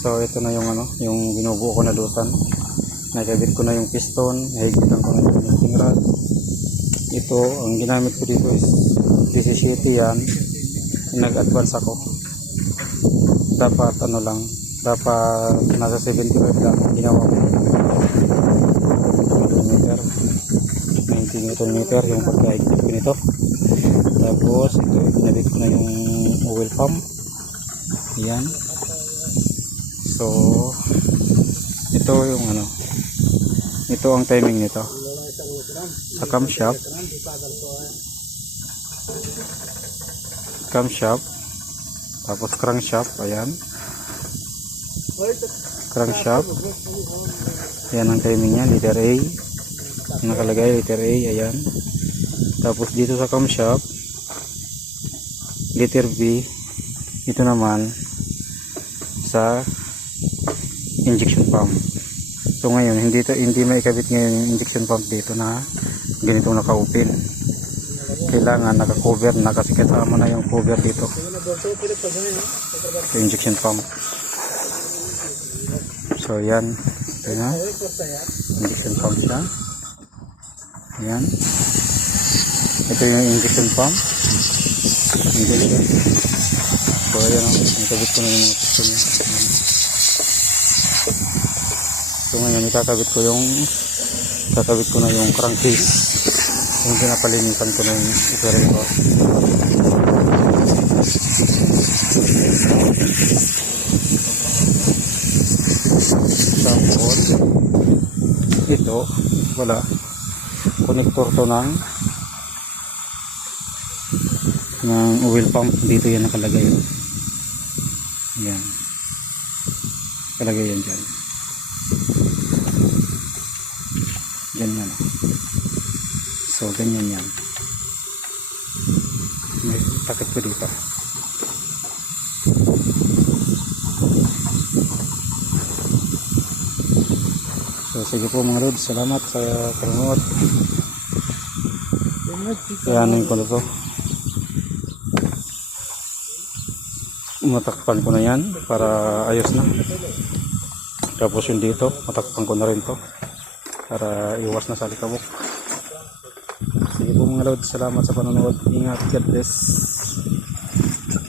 So ito na yung yung binubuo ko na dutan. Nakabit ko na yung piston, nahigitan ko na yung connecting rod. Ito, ang ginamit ko dito is 17 yan. Nag-advance ako. Dapat dapat nasa 75 lang ginawa ko. Meter, 90 meter yung pagkahigpit ko nito. Tapos ito, pinabit ko na yung oil pump. Ayan. So ito yung ito ang timing nito sa camshaft, tapos crankshaft. Ayan, crankshaft. Ayan ang timing niya, letter A nakalagay, letter A. Ayan, tapos dito sa camshaft letter B. Ito naman sa injection pump. So ngayon hindi maikabit ngayon yung injection pump dito na ganito naka-open. Kailangan naka-cover na kasi kasama na yung cover dito. So injection pump. So yan. Ito na. Injection pump siya. Ayan. Ito yung injection pump. Injection. So ayan o. Nakabit ko na yung mga piston niya. So ngayon kakabit ko na yung crankcase. Yung pinapalinisan ko na yung operator. Tapos ito wala connector to ng oil pump. Dito yan nakalagay. Yan nakalagay yan dyan. Ganyan. So ganyan yan. May takip ko dito. So sige po mga lods, salamat sa panonood. Kayanin ko na to. Matakpan ko na yan para ayos na. Tapos yung dito matakpan ko na rin to para iwas na sa alikabok. Sige po mga lods, salamat sa panonood. Ingat, God bless.